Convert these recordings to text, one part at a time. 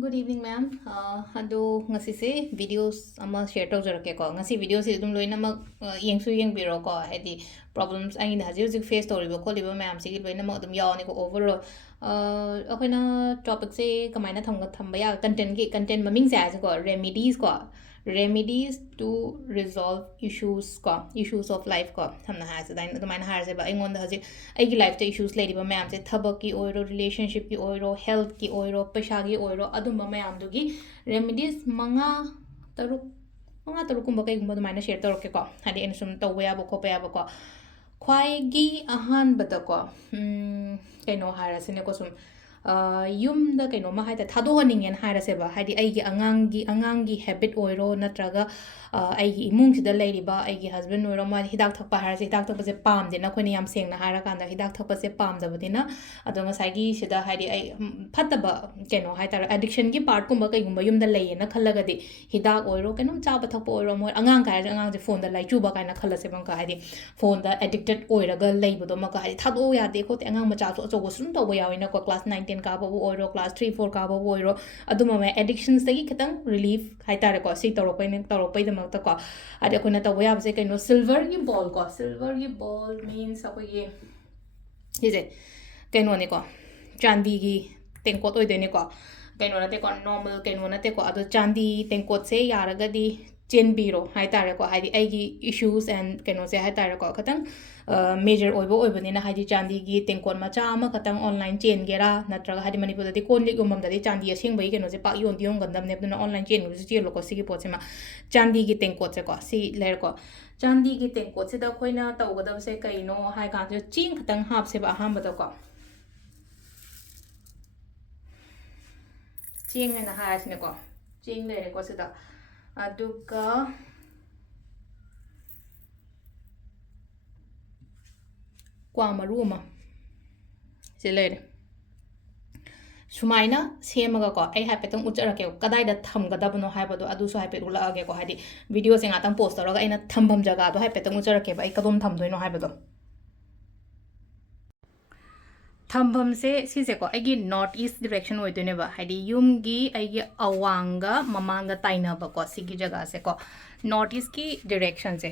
Good evening, ma'am. Ngasi se videos ama share tawjarake ko. Ngasi videos se dum loina mak yengsu yengbiro ko. Hedi problems ai na haji face toribo ko libo ma'am se loina mak dum yaw ni ko overall. Akoina topic se kamaina thamba ya content maming se as ko remedies ko. Remedies to resolve issues of life ko. Thamna ha se dain kamaina har se ba ingon da haji aigi life te issues lady ba ma'am se thabak ki oiro relationship ki oiro health ki oiro paisa gi oiro adumba ma'am dugi remedies manga taruk kumba kai gumba dumaina share toroke ko hadi en sum tawya ba ko pa ba ko khwai gi ahan bata ko kaino harasine ko sum ꯌꯨꯝꯗ ꯀꯩꯅꯣꯝꯃ ꯍꯥꯏꯇꯥꯔꯦ ꯊꯥꯗꯣꯛꯍꯟꯅꯤꯡꯉꯦꯅ ꯍꯥꯏꯔꯁꯦꯕ ꯍꯥꯏꯗꯤ ꯑꯩꯒꯤ ꯑꯉꯥꯡꯒꯤ habit ꯑꯣꯏꯔꯣ ꯅꯠꯇ꯭ꯔꯒ ꯑꯩꯒꯤ ꯏꯃꯨꯡꯁꯤꯗ ꯂꯩꯔꯤꯕ ꯑꯩꯒꯤ ꯍꯁꯕꯦꯟ ꯑꯣꯏꯔꯣ ꯃꯥꯗꯤ ꯍꯤꯗꯥꯛ ꯊꯛꯄ ꯍꯥꯏꯔꯁꯦ ꯍꯤꯗꯥꯛ ꯊꯛꯄꯁꯦ ꯄꯥꯝꯗꯦꯅ ꯑꯩꯈꯣꯏꯅ ꯌꯥꯝ ꯁꯦꯡꯅ ꯍꯥꯏꯔꯀꯥꯟꯗ ꯍꯤꯗꯥꯛ ꯊꯛꯄꯁꯦ ꯄꯥꯝꯗꯕꯅꯤꯅ ꯑꯗꯣ ꯉꯁꯥꯏꯒꯤ ꯁꯤꯗ ꯍꯥꯏꯗꯤ ꯑꯩ ꯐꯠꯇꯕ ꯀꯩꯅꯣ ꯍꯥꯏꯇꯥꯔꯦ ꯑꯦꯗꯤꯛꯁꯟꯒꯤ ꯄꯥꯔꯠꯀꯨꯝꯕ ꯀꯩꯒꯨꯝꯕ ꯌꯨꯝꯗ ꯂꯩꯌꯦꯅ ꯈꯜꯂꯒꯗꯤ ꯍꯤꯗꯥꯛ ꯑꯣꯏꯔꯣ ꯀꯩꯅꯣꯝ ꯆꯥꯕ ꯊꯛꯄ ꯑꯣꯏꯔꯣ ꯃꯣꯏ ꯑꯉꯥꯡ ꯍꯥꯏꯔꯁꯦ ꯑꯉꯥꯡꯁꯦ ꯐꯣꯟꯗ ꯂꯥꯏꯆꯨꯕ ꯀꯥꯏꯅ ꯈꯜꯂꯁꯦꯕ ꯑꯃꯨꯛꯀ ꯍꯥꯏꯗꯤ ꯐꯣꯟꯗ ꯑꯦꯗꯤꯛꯇꯦꯠ ꯑꯣꯏꯔꯒ ꯂꯩꯕꯗꯣ ꯑꯃꯨꯛꯀ ꯍꯥꯏꯗꯤ ꯊꯥꯗꯣꯛꯑꯣ ꯌꯥꯗꯦ ꯈꯣꯠꯇꯦ ꯑꯉꯥꯡ ꯃꯆꯥꯁꯨ ꯑꯆꯧꯕꯁꯨ ꯑꯗꯨꯝ ꯇꯧꯕ ꯌꯥꯎꯋꯤꯅꯀꯣ ꯀ꯭ꯂꯥꯁ 9 10 ꯀꯥꯕꯕꯨ ꯑꯣꯏꯔꯣ ꯀ꯭ꯂꯥꯁ 3 4 ꯀꯥꯕꯕꯨ ꯑꯣꯏꯔꯣ ꯑꯗꯨꯝꯕ ꯃꯌꯥꯝ ꯑꯦꯗꯤꯛꯁꯟꯁꯇꯒꯤ ꯈꯤꯇꯪ ꯔꯤꯂꯤꯐ ꯍꯥꯏꯇꯥꯔꯦꯀꯣ ꯁꯤ ꯇꯧꯔꯛꯄꯩꯗꯃꯛꯇꯀꯣ ꯍꯥꯏꯗꯤ ꯑꯩꯈꯣꯏꯅ ꯇꯧꯕ ꯌꯥꯕꯁꯦ ꯀꯩꯅꯣ ꯁꯤꯜꯚꯔꯒꯤ ꯕꯣꯜ ꯃꯤꯟꯁ ꯑꯩꯈꯣꯏꯒꯤ ꯁꯤꯁꯦ ꯀꯩꯅꯣꯅꯤꯀꯣ ꯆꯥꯟꯗꯤꯒꯤ ꯇꯦꯡꯀꯣꯠ ꯑꯣꯏꯗꯣꯏꯅꯦꯀꯣ ꯀꯩꯅꯣ ꯅꯠꯇꯦꯀꯣ ꯅꯣꯔꯃꯦꯜ ꯀꯩꯅꯣ ꯅꯠꯇꯦꯀꯣ ꯑꯗꯣ ꯆꯥꯟꯗꯤ ꯇꯦꯡꯀꯣꯠꯁꯦ ꯌꯥꯔꯒꯗꯤ ꯆꯦꯟꯕꯤꯔꯣ ꯍꯥꯏꯇꯥꯔꯦꯀꯣ ꯍꯥꯏꯗꯤ ꯑꯩꯒꯤ ꯏꯁꯨꯁ ꯑꯦꯟ ꯀꯩꯅꯣꯁꯦ ꯍꯥꯏꯇꯥꯔꯦꯀꯣ ꯈꯤꯇꯪ ꯃꯦꯖꯔ ꯑꯣꯏꯕꯅꯤꯅ ꯍꯥꯏꯗꯤ ꯆꯥꯟꯗꯤꯒꯤ ꯇꯦꯡꯀꯣꯠ ꯃꯆꯥ ꯑꯃꯈꯛꯇꯪ ꯑꯣꯟꯂꯥꯏꯟ ꯆꯦꯟꯒꯦꯔꯥ ꯅꯠꯇ꯭ꯔꯒ ꯍꯥꯏꯗꯤ ꯃꯅꯤꯄꯨꯔꯗꯗꯤ ꯀꯣꯟ ꯂꯤꯛ ꯌꯣꯟꯐꯝꯗꯗꯤ ꯆꯥꯟꯗꯤ ꯑꯁꯦꯡꯕꯒꯤ ꯀꯩꯅꯣꯁꯦ ꯄꯥꯛ ꯌꯣꯟꯒꯟꯗꯕꯅꯦ ꯑꯗꯨꯅ ꯑꯣꯟꯂꯥꯏꯟ ꯆꯦꯟꯕꯁꯨ ꯆꯦꯜꯂꯣꯀꯣ ꯁꯤꯒꯤ ꯄꯣꯠꯁꯤꯃ ꯆꯥꯟꯗꯤꯒꯤ ꯇꯦꯡꯀꯣꯠꯁꯦꯀꯣ ꯁꯤ ꯂꯩꯔꯦꯀꯣ ꯆꯥꯟꯗꯤꯒꯤ ꯇꯦꯡꯀꯣꯠꯁꯤꯗ ꯑꯩꯈꯣꯏꯅ ꯇꯧꯒꯗꯕꯁꯦ ꯀꯩꯅꯣ ꯍꯥꯏ ꯀꯥꯟꯁꯤꯗ ꯆꯦꯡ ꯈꯛꯇꯪ ꯍꯥꯞꯁꯦꯕ ꯑꯍꯥꯟꯕꯗꯀꯣ ꯆꯦꯡ ꯍꯥꯏꯅ ꯍꯥꯏꯔꯁꯤꯅꯦꯀꯣ ꯆꯦꯡ ꯂꯩꯔꯦꯀꯣ ꯁꯤꯗ ꯑꯗꯨꯒ ꯀ꯭ꯋꯥ ꯃꯔꯨ ꯑꯃ ꯁꯤ ꯂꯩꯔꯦ ꯁꯨꯃꯥꯏꯅ ꯁꯦꯝꯃꯒꯀꯣ ꯑꯩ ꯍꯥꯏꯐꯦꯠꯇꯪ ꯎꯠꯆꯔꯛꯀꯦ ꯀꯗꯥꯏꯗ ꯊꯝꯒꯗꯕꯅꯣ ꯍꯥꯏꯕꯗꯣ ꯑꯗꯨꯁꯨ ꯍꯥꯏꯐꯦꯠ ꯎꯠꯂꯛꯑꯒꯦꯀꯣ ꯍꯥꯏꯗꯤ ꯚꯤꯗꯤꯑꯣꯁꯦ ꯉꯥꯛꯇꯪ ꯄꯣꯁ ꯇꯧꯔꯒ ꯑꯩꯅ ꯊꯝꯐꯝ ꯖꯒꯥꯗꯣ ꯍꯥꯏꯐꯦꯠꯇꯪ ꯎꯠꯆꯔꯛꯀꯦꯕ ꯑꯩ ꯀꯗꯣꯝ ꯊꯝꯗꯣꯏꯅꯣ ꯍꯥꯏꯕꯗꯣ ꯊꯝꯐꯝꯁꯦ ꯁꯤꯁꯦꯀꯣ ꯑꯩꯒꯤ ꯅꯣꯔꯠ ꯏꯁ ꯗꯤꯔꯦꯛꯁꯟ ꯑꯣꯏꯗꯣꯏꯅꯦꯕ ꯍꯥꯏꯗꯤ ꯌꯨꯝꯒꯤ ꯑꯩꯒꯤ ꯑꯋꯥꯡꯒ ꯃꯃꯥꯡꯒ ꯇꯥꯏꯅꯕꯀꯣ ꯁꯤꯒꯤ ꯖꯒꯥꯁꯦꯀꯣ ꯅꯣꯔꯠ ꯏꯁꯀꯤ ꯗꯤꯔꯦꯛꯁꯟꯁꯦ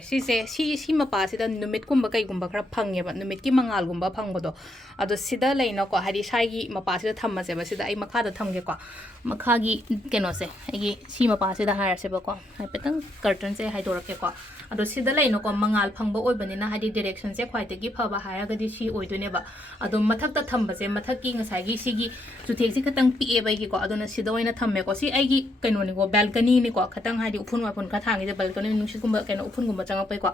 ꯁꯤ ꯃꯄꯥꯁꯤꯗ ꯅꯨꯃꯤꯠꯀꯨꯝꯕ ꯀꯩꯒꯨꯝꯕ ꯈꯔ ꯐꯪꯉꯦꯕ ꯅꯨꯃꯤꯠꯀꯤ ꯃꯉꯥꯜꯒꯨꯝꯕ ꯐꯪꯕꯗꯣ ꯑꯗꯣ ꯁꯤꯗ ꯂꯩꯅꯀꯣ ꯍꯥꯏꯗꯤ ꯁ꯭ꯋꯥꯏꯒꯤ ꯃꯄꯥꯁꯤꯗ ꯊꯝꯃꯁꯦꯕ ꯁꯤꯗ ꯑꯩ ꯃꯈꯥꯗ ꯊꯝꯒꯦꯀꯣ ꯃꯈꯥꯒꯤ ꯀꯩꯅꯣꯁꯦ ꯑꯩꯒꯤ ꯁꯤ ꯃꯄꯥꯁꯤꯗ ꯍꯥꯏꯔꯁꯦꯕꯀꯣ ꯍꯥꯏꯐꯦꯠꯇꯪ ꯀꯔꯇꯟꯁꯦ ꯍꯥꯏꯗꯣꯔꯛꯀꯦꯀꯣ ꯑꯗꯣ ꯁꯤꯗ ꯂꯩꯅꯀꯣ ꯃꯉꯥꯜ ꯐꯪꯕ ꯑꯣꯏꯕꯅꯤꯅ ꯍꯥꯏꯗꯤ ꯗꯤꯔꯦꯛꯁꯟꯁꯦ ꯈ꯭ꯋꯥꯏꯗꯒꯤ ꯐꯕ ꯍꯥꯏꯔꯒꯗꯤ ꯁꯤ ꯑꯣꯏꯗꯣꯏꯅꯦꯕ ꯑꯗꯣ ꯃꯊꯛꯇ ꯊꯝꯕꯁꯦ ꯃꯊꯛꯀꯤ ꯉꯁꯥꯏꯒꯤ ꯁꯤꯒꯤ ꯆꯨꯊꯦꯛꯁꯤ ꯈꯤꯇꯪ ꯄꯤꯛꯑꯦꯕ ꯑꯩꯒꯤꯀꯣ ꯑꯗꯨꯅ ꯁꯤꯗ ꯑꯣꯏꯅ ꯊꯝꯃꯦꯀꯣ ꯁꯤ ꯑꯩꯒꯤ ꯀꯩꯅꯣꯅꯤꯀꯣ ꯕꯦꯜꯀꯅꯤꯅꯤꯀꯣ ꯈꯤꯇꯪ ꯍꯥꯏꯗꯤ ꯎꯐꯨꯟ ꯋꯥꯏꯐꯨꯟ ꯈꯔ ꯊꯥꯡꯉꯤꯁꯦ ꯕꯦꯜꯀꯅꯤ ꯅꯨꯡꯁꯤꯠꯀꯨꯝꯕ ꯀꯩꯅꯣ ꯎꯐꯨꯟꯒꯨꯝꯕ ꯆꯪꯉꯛꯄꯩꯀꯣ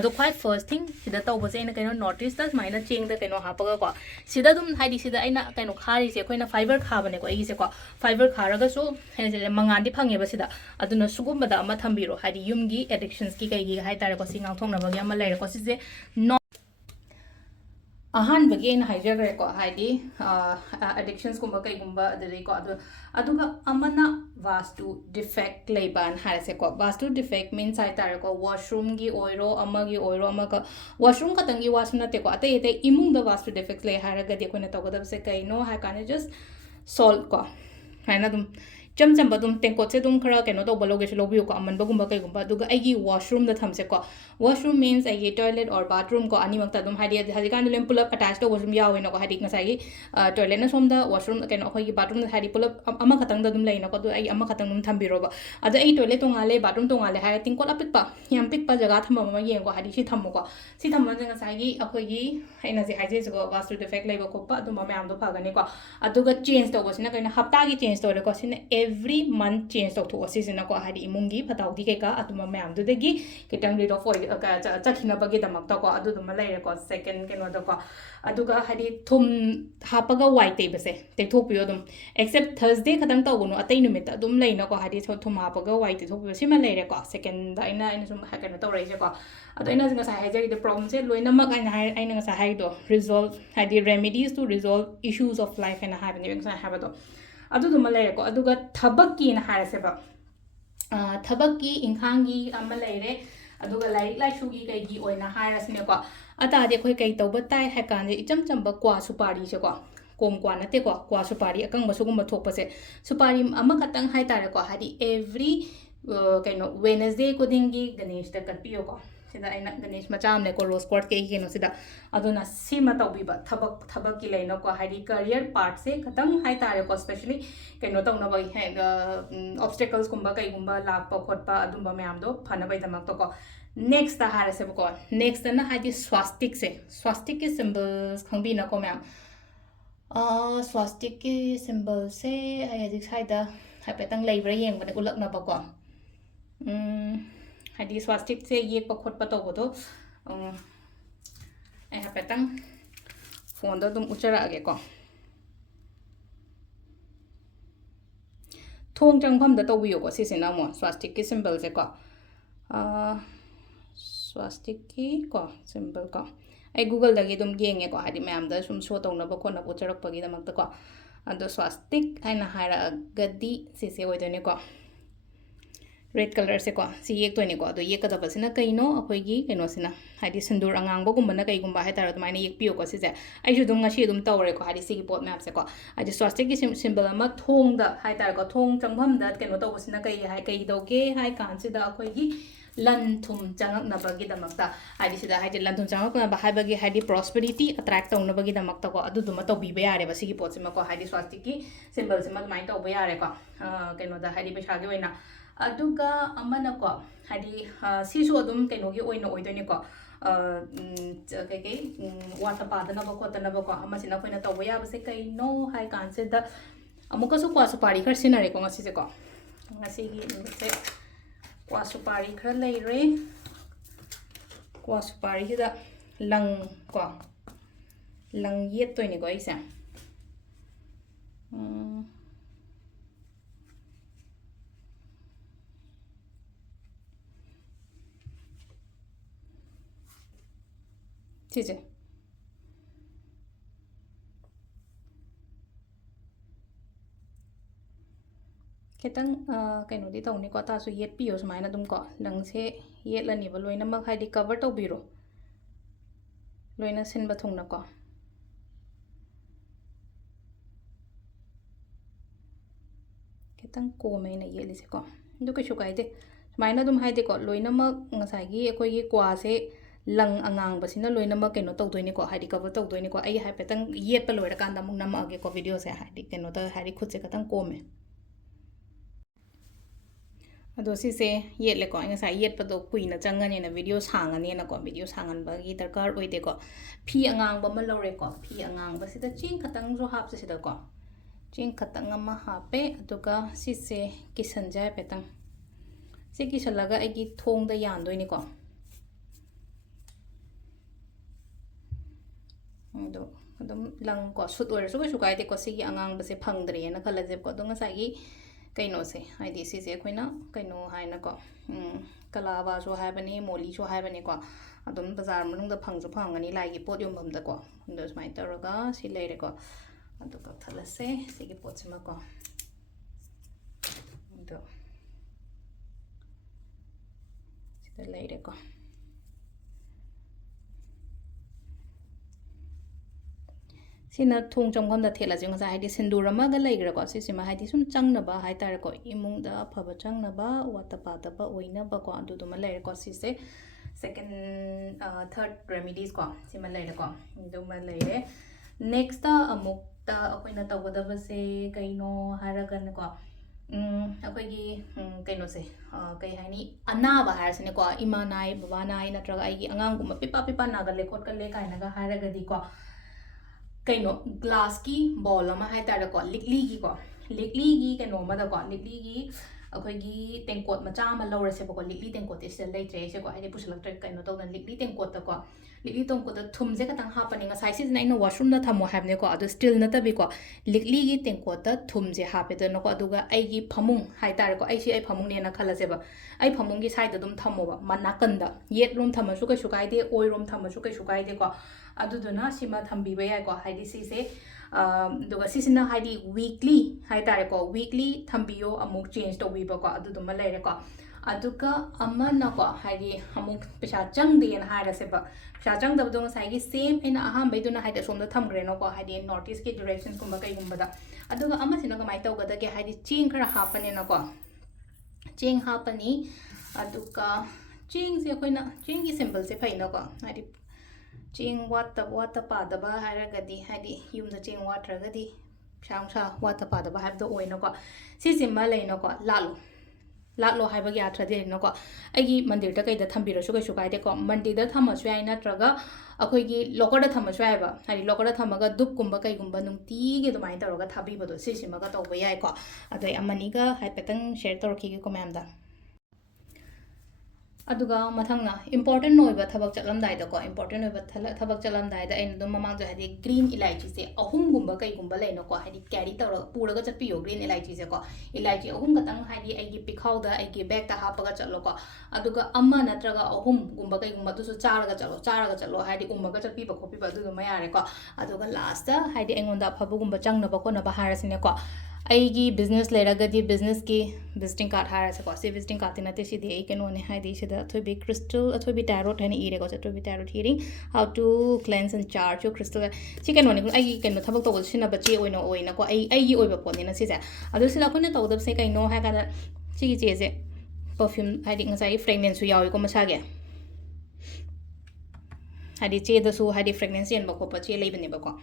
ꯑꯗꯣ ꯈ꯭ꯋꯥꯏ ꯐꯔꯁ ꯊꯤꯡ ꯁꯤꯗ ꯇꯧꯕꯁꯦ ꯑꯩꯅ ꯀꯩꯅꯣ ꯅꯣꯔꯠ ꯏꯁꯇ ꯁꯨꯃꯥꯏꯅ ꯆꯦꯡꯗ ꯀꯩꯅꯣ ꯍꯥꯞꯄꯒꯀꯣ ꯁꯤꯗ ꯑꯗꯨꯝ ꯍꯥꯏꯗꯤ ꯁꯤꯗ ꯑꯩꯅ ꯀꯩꯅꯣ ꯈꯥꯔꯤꯁꯦ ꯑꯩꯈꯣꯏꯅ ꯐꯥꯏꯕꯔ ꯈꯥꯕꯅꯦꯀꯣ ꯑꯩꯒꯤꯁꯦꯀꯣ ꯐꯥꯏꯕꯔ ꯈꯥꯔꯒꯁꯨ ꯃꯉꯥꯟꯗꯤ ꯐꯪꯉꯦꯕ ꯁꯤꯗ ꯑꯗꯨꯅ ꯁꯨꯒꯨꯝꯕꯗ ꯑꯃ ꯊꯝꯕꯤꯔꯣ ꯍꯥꯏꯗꯤ ꯌꯨꯝꯒꯤ ꯑꯦꯗꯤꯛꯁꯟꯁꯀꯤ ꯀꯩꯒꯤ ꯍꯥꯏꯇꯥꯔꯦꯀꯣ ꯁꯤ ꯉꯥꯡꯊꯣꯛꯅꯕꯒꯤ ꯑꯃ ꯂꯩꯔꯦꯀꯣ ꯁꯤꯁꯦ ꯑꯍꯥꯟꯕꯒꯤ ꯑꯩꯅ ꯍꯥꯏꯖꯈ꯭ꯔꯦꯀꯣ ꯍꯥꯏꯗꯤ ꯑꯦꯗꯤꯛꯁꯟꯁꯀꯨꯝꯕ ꯀꯩꯒꯨꯝꯕ ꯑꯗꯨꯗꯩꯀꯣ ꯑꯗꯨꯒ ꯑꯃꯅ ꯚꯥꯁꯇꯨ ꯗꯤꯐꯦꯛ ꯂꯩꯕꯅ ꯍꯥꯏꯔꯁꯦꯀꯣ ꯚꯥꯁꯇꯨ ꯗꯤꯐꯦꯛ ꯃꯤꯟꯁ ꯍꯥꯏꯇꯥꯔꯦꯀꯣ ꯋꯥꯁꯔꯨꯝꯒꯤ ꯑꯣꯏꯔꯣ ꯑꯃꯒꯤ ꯑꯣꯏꯔꯣ ꯑꯃꯒ ꯋꯥꯁꯔꯨꯝ ꯈꯛꯇꯪꯒꯤ ꯋꯥꯁꯨ ꯅꯠꯇꯦꯀꯣ ꯑꯇꯩ ꯑꯇꯩ ꯏꯃꯨꯡꯗ ꯚꯥꯁꯇꯨ ꯗꯤꯐꯦꯛ ꯂꯩ ꯍꯥꯏꯔꯒꯗꯤ ꯑꯩꯈꯣꯏꯅ ꯇꯧꯒꯗꯕꯁꯦ ꯀꯩꯅꯣ ꯍꯥꯏ ꯀꯥꯟꯗ ꯖꯁ ꯁꯣꯜꯠ ꯀꯣ ꯁꯨꯃꯥꯏꯅ ꯑꯗꯨꯝ ꯏꯆꯝ ꯆꯝꯕ ꯑꯗꯨꯝ ꯇꯦꯡꯀꯣꯠꯁꯦ ꯑꯗꯨꯝ ꯈꯔ ꯀꯩꯅꯣ ꯇꯧꯕ ꯂꯧꯒꯦꯁꯨ ꯂꯧꯕꯤꯌꯨꯀꯣ ꯑꯃꯟꯕꯒꯨꯝꯕ ꯀꯩꯒꯨꯝꯕ ꯑꯗꯨꯒ ꯑꯩꯒꯤ ꯋꯥꯁꯔꯨꯝꯗ ꯊꯝꯁꯦꯀꯣ ꯋꯥꯁꯔꯨꯝ ꯃꯤꯟꯁ ꯑꯩꯒꯤ ꯇꯣꯏꯂꯦꯠ ꯑꯣꯔ ꯕꯥꯊꯔꯨꯝ ꯀꯣ ꯑꯅꯤꯃꯛꯇ ꯑꯗꯨꯝ ꯍꯥꯏꯗꯤ ꯍꯧꯖꯤꯛꯀꯥꯟꯗꯤ ꯂꯣꯏꯅ ꯄꯨꯂꯞ ꯑꯦꯇꯥꯆ ꯇꯧꯕꯁꯨ ꯑꯗꯨꯝ ꯌꯥꯎꯋꯦꯅꯀꯣ ꯍꯥꯏꯗꯤ ꯉꯁꯥꯏꯒꯤ ꯇꯣꯏꯂꯦꯠꯅ ꯁꯣꯝꯗ ꯋꯥꯁꯔꯨꯝ ꯀꯩꯅꯣ ꯑꯩꯈꯣꯏꯒꯤ ꯕꯥꯊꯔꯨꯝꯗ ꯍꯥꯏꯗꯤ ꯄꯨꯂꯞ ꯑꯃꯈꯛꯇꯪꯗ ꯑꯗꯨꯝ ꯂꯩꯅꯀꯣ ꯑꯗꯨ ꯑꯩ ꯑꯃꯈꯛꯇꯪ ꯑꯗꯨꯝ ꯊꯝꯕꯤꯔꯣꯕ ꯑꯗꯣ ꯑꯩ ꯇꯣꯏꯂꯦꯠ ꯇꯣꯡꯉꯥꯜꯂꯦ ꯕꯥꯊꯔꯨꯝ ꯇꯣꯡꯉꯥꯜꯂꯦ ꯍꯥꯏꯔ ꯇꯦꯡꯀꯣꯠ ꯑꯄꯤꯛꯄ ꯌꯥꯝ ꯄꯤꯛꯄ ꯖꯒꯥ ꯊꯝꯐꯝ ꯑꯃ ꯌꯦꯡꯀꯣ ꯍꯥꯏꯗꯤ ꯁꯤ ꯊꯝꯃꯨꯀꯣ ꯁꯤ ꯊꯝꯕꯁꯦ ꯉꯁꯥꯏꯒꯤ ꯑꯩꯈꯣꯏꯒꯤ ꯑꯩꯅ ꯍꯧꯖꯤꯛ ꯍꯥꯏꯖꯩꯁꯤꯀꯣ ꯚꯥꯁꯇꯨ ꯗꯤꯐꯦꯛ ꯂꯩꯕ ꯈꯣꯠꯄ ꯑꯗꯨꯝꯕ ꯃꯌꯥꯝꯗꯣ ꯐꯒꯅꯤꯀꯣ ꯑꯗꯨꯒ ꯆꯦꯟꯖ ꯇꯧꯕꯁꯤꯅ ꯀꯩꯅꯣ ꯍꯞꯇꯥꯒꯤ ꯆꯦꯟꯖ ꯇꯧꯔꯦꯀꯣ ꯁꯤꯅ ꯑꯦꯚ꯭ꯔꯤ ꯃꯟth ꯆꯦꯟꯖ ꯇꯧꯊꯣꯛꯑꯣ ꯁꯤꯁꯤꯅꯀꯣ ꯍꯥꯏꯗꯤ ꯏꯃꯨꯡꯒꯤ ꯐꯠꯇ ꯍꯥꯎꯊꯤ ꯀꯩꯀꯥ ꯑꯗꯨꯝꯕ ꯃꯌꯥꯝꯗꯨꯗꯒꯤ ꯈꯤꯇꯪ ꯔꯤड ꯑꯣꯐ ꯆꯠꯈꯤꯅꯕꯒꯤꯗꯃꯛꯇꯀꯣ ꯑꯗꯨꯗꯨꯃ ꯂꯩꯔꯦꯀꯣ ꯁꯦꯀꯦꯟ ꯀꯩꯅꯣꯗꯀꯣ ꯑꯗꯨꯒ ꯍꯥꯏꯗꯤ ꯊꯨꯝ ꯍꯥꯞꯄꯒ ꯋꯥꯏ ꯇꯩꯕꯁꯦ ꯇꯩꯊꯣꯛꯄꯤꯌꯣ ꯑꯗꯨꯝ ꯑꯦꯛꯁꯦꯞ ꯊꯔꯁꯗꯦ ꯈꯛꯇꯪ ꯇꯧꯒꯅꯨ ꯑꯇꯩ ꯅꯨꯃꯤꯠꯇ ꯑꯗꯨꯝ ꯂꯩꯅꯀꯣ ꯍꯥꯏꯗꯤ ꯊꯨꯝ ꯍꯥꯞꯄꯒ ꯋꯥꯏ ꯇꯩꯊꯣꯛꯄꯤꯌꯣ ꯁꯤꯃ ꯂꯩꯔꯦꯀꯣ ꯁꯦꯀꯦꯟꯗ ꯑꯩꯅ ꯁꯨꯝ ꯀꯩꯅꯣ ꯇꯧꯔꯛꯏꯁꯦꯀꯣ ꯑꯗꯣ ꯑꯩꯅ ꯉꯁꯥꯏ ꯍꯥꯏꯖꯔꯤꯗꯣ ꯄ꯭ꯔꯣꯕ꯭ꯂꯝꯁꯦ ꯂꯣꯏꯅꯃꯛ ꯑꯩꯅ ꯉꯁꯥꯏ ꯍꯥꯏꯔꯤꯗꯣ ꯔꯤꯖꯣꯜቭ ꯍꯥꯏꯗꯤ ꯔꯦꯃꯤꯗꯤꯁ ꯇꯨ ꯔꯤꯖꯣꯜቭ ꯏꯁꯨꯁ ꯑꯣꯐ ꯂꯥꯏꯐ ꯍꯥꯏꯅ ꯍꯥꯏꯕꯅꯦꯕ ꯉꯁꯥꯏ ꯍꯥꯏꯕꯗꯣ ꯑꯗꯨꯗꯨꯃ ꯂꯩꯔꯦꯀꯣ ꯑꯗꯨꯒ ꯊꯕꯛꯀꯤꯅ ꯍꯥꯏꯔꯁꯦꯕ ꯊꯕꯛꯀꯤ ꯏꯪꯈꯥꯡꯒꯤ ꯑꯃ ꯂꯩꯔꯦ ꯑꯗꯨꯒ ꯂꯥꯏꯔꯤꯛ ꯂꯥꯏꯁꯨꯒꯤ ꯀꯩꯒꯤ ꯑꯣꯏꯅ ꯍꯥꯏꯔꯁꯤꯅꯦꯀꯣ ꯑꯇꯥꯗꯤ ꯑꯩꯈꯣꯏ ꯀꯩ ꯇꯧꯕ ꯇꯥꯏ ꯍꯥꯏ ꯀꯥꯟꯗ ꯏꯆꯝ ꯆꯝꯕ ꯀ꯭ꯋꯥ ꯁꯨꯄꯥꯔꯤꯁꯦꯀꯣ ꯀꯣꯝ ꯀ꯭ꯋꯥ ꯅꯠꯇꯦꯀꯣ ꯀ꯭ꯋꯥ ꯁꯨꯄꯥꯔꯤ ꯑꯀꯪꯕ ꯁꯨꯒꯨꯝꯕ ꯊꯣꯛꯄꯁꯦ ꯁꯨꯄꯥꯔꯤ ꯑꯃꯈꯛꯇꯪ ꯍꯥꯏꯇꯥꯔꯦꯀꯣ ꯍꯥꯏꯗꯤ ꯑꯦꯚ꯭ꯔꯤ ꯀꯩꯅꯣ ꯋꯦꯅꯁꯗꯦ ꯈꯨꯗꯤꯡꯒꯤ ꯒꯅꯦꯁꯇ ꯀꯠꯄꯤꯌꯣꯀꯣ sida aina ganesh macha amne ko rose quartz ke keno sida aduna sima tawbiba thabak ki leino ko haidi career part se khatang hai tare ko especially keno tawna ba obstacles kumba kai gumba lakpa khotpa adumba mayam do phana bai damak to ko next ta hare se ko next na haidi swastik ki symbols khangbi na ko mayam swastik ki symbol se ai ajik saida haipetang leibra yeng bane ulak na ba ko haidi swastik se yek pa khot pa to bodo ai haipetang phone da dum uchara age ko thong changpham da tawbiyo ko sisina mo swastik ki symbol se ko swastik ki ko symbol ko ai google da gi dum yenge ko haidi mayam da sum show tawna ba khona ucharak pa gi da mak ta ko ado swastik aina haira gadi sise oidone ko red color se ko si yek to ni ko do yek ka da basina kaino akoi gi kaino sina haidi sindur angang ba gumba na kai gumba hai tar do mai na yek piyo ko si je ai ju dung ngasi dum tawre ko haidi si gi pot map se ko haidi swastik gi symbol ama thong da hai tar ko thong changpham da kaino to basina kai hai kai do ge hai kan si da akoi gi lan thum changak na ba gi da mak ta haidi si da haidi lan thum changak na ba hai ba gi haidi prosperity attract tong na ba gi da mak ta ko adu dum to bi ba yare ba si gi pot se ma ko haidi swastik gi symbol se ma mai to ba yare ko kaino da haidi pesa gi oina aduga amana ko hadi sisu adum kaino gi oina oidone ko kai wata padana ba ko tana ba ko amasina koina to ya base kaino hai kan se da amuka su kwa supari khar sinare ko ngasi se ko ngasi gi se kwa supari khar lei re kwa supari da lang ko lang yet to ni ko isa ठीक है खितंग कहीं तौनी को तासु yet पियो सुमाइना दुम को lung से yet लनी बा लोइना मक हाइदी कवर तो बिरो लोइना सिन बथुंगना को खितंग को मैना ये लिसे को दु के शुकाइदे सुमाइना दुम हाइदे को लोइना मक ngसागी एकोई गी क्वा से lang angang basina loina ma keno tawdoini ko haidi cover tawdoini ko ai hai petang yet pa loira kanda mung nam age ko video se haidi keno ta haidi khut se katang kome ado si se yet le ko nga sa yet pa do puina changani na video sangani na ko video sangan ba gi darkar oide ko phi angang ba ma lore ko phi angang ba sida ching katang jo hap se sida ko ching katang ma hape aduga si se kisanjai petang se kisalaga ai gi thong da yandoini ko do adum lang ko sut or su su kai de ko si angang ba se phang dre na khala je ko dong sa gi kaino se ai di si se khoina kaino hai na ko kala ba so hai bani moli so hai bani ko adum bazar manung da phang su phang ani lai gi pot yom bam da ko ndo smai taraga si lai re ko adu ka thala se si gi pot sima ko do si lai re ko sina thong changkham da thela jing sa haidi sindura ma ga leigra ko si sima haidi sum changna ba hai tar ko imung da phaba changna ba wata pa da ba oina ba ko andu duma leir ko si se second third remedies ko sima leir ko duma leire next ta amuk ta akoina tawada ba se kaino haragan ko akoi gi kaino se kai hani ana ba har sine ko ima nai baba nai natraga ai gi angang gum pipa na ga le khot ka le kaina ga haraga di ko kaino glass ki ball ama hai tar ko likli gi kaino ma da ko likli gi akhoi gi tengkot macha ma lore se ko likli tengkot is lai tre se ko ai pusalak tre kaino to dan likli tengkot ta ko likli tengkot da thum je ka tang ha pani nga sai si na ino washroom da thamo have ne ko adu still na ta bi ko likli gi tengkot da thum je ha pe da no ko aduga ai gi phamung hai tar ko ai si ai phamung ne na khala se ba ai phamung gi side da dum thamo ba manna kan da yet room thama su ka shukai de oi room thama su ka shukai de ko aduduna sima thambi ba ya ko haidi si se duga sisina haidi weekly hai tare ko weekly thambiyo amuk change to wi ba ko aduduma leire ko aduga amana ko haidi amuk pesa chang di na haida seba pesa chang da budong sai gi same ina aham bai duna haida som da thamgre no ko haidi notice ki directions kumba kai gumba da aduga ama sina ka mai taw ga da ge haidi ching khara hapane na ko ching hapani aduga ching se koina ching gi symbol se phai na ko haidi ching wat ta pa da ba haira ga di haidi yum da ching wat ra ga di sang sa wat ta pa da ba have the oi na ko si sim ma lai na ko lalo latlo haiba gi athra de no ko agi mandir ta kai da thambiro su kai su kai de ko mandir da thama su ai na traga akhoi gi locker da thama su ai ba hari locker da thamaga dup kumba kai gumba nung ti ge do mai taroga thabi ba do si simaga to ba yai ko adoi amani ga hai petang share tor ki ko ma'am da aduga mathangna important noiba thabak chalamdai da ko important noiba thabak chalamdai da ain dum mamang jo hadi green elaichi se ahum gumba kai gumba leino ko hadi carry tawra puraga chapiyo green elaichi se ko elaichi ahum gatang hadi ai gi pikhau da ai gi bag ta hapaga chatlo ko aduga amma natraga ahum gumba kai gumba du su charaga chalo hadi ummaga chapi ba khopi ba du ma yare ko aduga last da hadi engonda phabu gumba changna ba ko na ba harasine ko aigi business leragadi business ki visiting card hara se ko se visiting card tina te si de ke no ne hai de se da Athoibi crystal Athoibi tarot hani ire ko Athoibi tarot hearing how to cleanse and charge your crystal si ke no ne aigi ke no thabak to sina ba che oina ko ai gi oi ba pon ne si se adu sila ko ne to da se kai no ha ka da si gi che se perfume hai di ngasai fragrance su yawi ko masa ge hadi che da su hadi fragrance yen ba ko pa che lei bane ba ko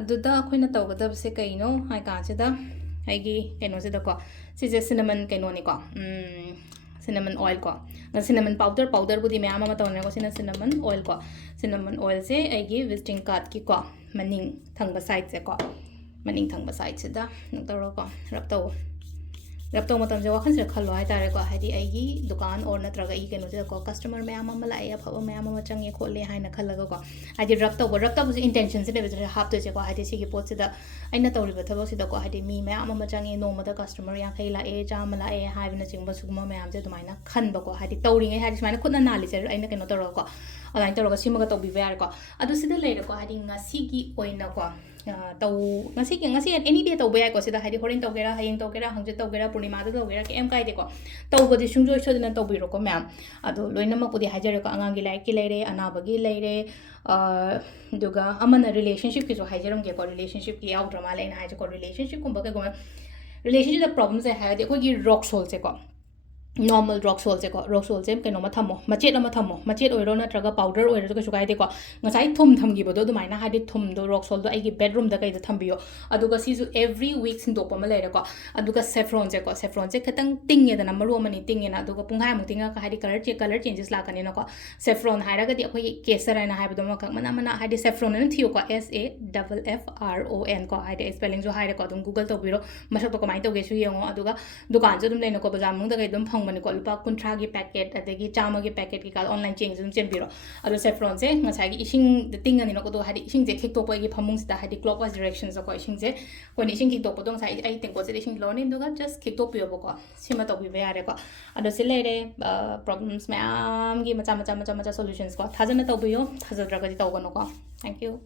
adu da khoi na to ga da se kai no hai ka che da aigi keno se da ko si je cinnamon keno ni ko cinnamon oil ko na cinnamon powder budi me ama ta ne ko cinnamon oil ko cinnamon oil se aigi visiting card ki ko maning thangba side se ko maning thangba side se da nang ta ro ko rap to matam je wakhan se khalo hai tare ko hadi aigi dukan or natraga I keno se ko customer me ama mala ya phaba me ama chang ye khole hai na khalaga ko hadi rap to intention se de hap to se ko hadi si gi pot se da aina tawri ba thabo se da ko hadi mi me ama chang ye no ma da customer ya khai la e cha mala e hai bina ching ba sugma me am je dumaina khan ba ko hadi tawri ngai hadi smaina khutna nali se aina keno to ro ko alain to ro ko simaga to bi ba ko adu se da le ko hadi ngasi gi oina ko tau ngasi any day tau ba ko sida hadi horin tau gera hayeng tau gera hangje tau gera purnima da tau gera ke em kai de ko tau ba di sungjo so dina tau bi ro ko ma'am adu loina ma pudi hajare ko angang gi lai ki leire anaba gi leire duga amana relationship ki jo hajaram ge ko relationship ki out drama leina haje ko relationship kum ba ke go relationship the problems hai hadi ko gi rock soul se ko normal rock salt se ko rock salt se keno ma thamo machet oiro na traga powder oiro to sukai de ko ngasai thum tham gi bodo dumaina hadi thum do rock salt do ai gi bedroom da kai da thambiyo aduga si su every week sin do pama leire ko aduga saffron se khatang ting ye da na maru mani ting ye na aduga punghai mu tinga ka hadi color changes la kani na ko saffron haira ga di akoi kesar na ha bodo ma ka mana hadi saffron na thiyo ko SAFFRON ko hadi spelling jo haira ko dum google to biro masak to ko mai to ge su yengo aduga dukan jo dum leina ko bazar mung da kai dum mani ko lupa kuntra gi packet adagi chama gi packet ki kal online change zum chen biro ado saffron se ngasai gi ising the thing ani no ko do hadi ising je khek to pa gi phamung sta hadi clockwise directions ko ising je ko ni ising ki to po dong sai ai ten ko se ising lo ni do ga just khek to pyo ko sima to bi be are ko ado se le re problems ma am gi macha solutions ko thajana to biyo thajadra ga ji to ko no ko thank you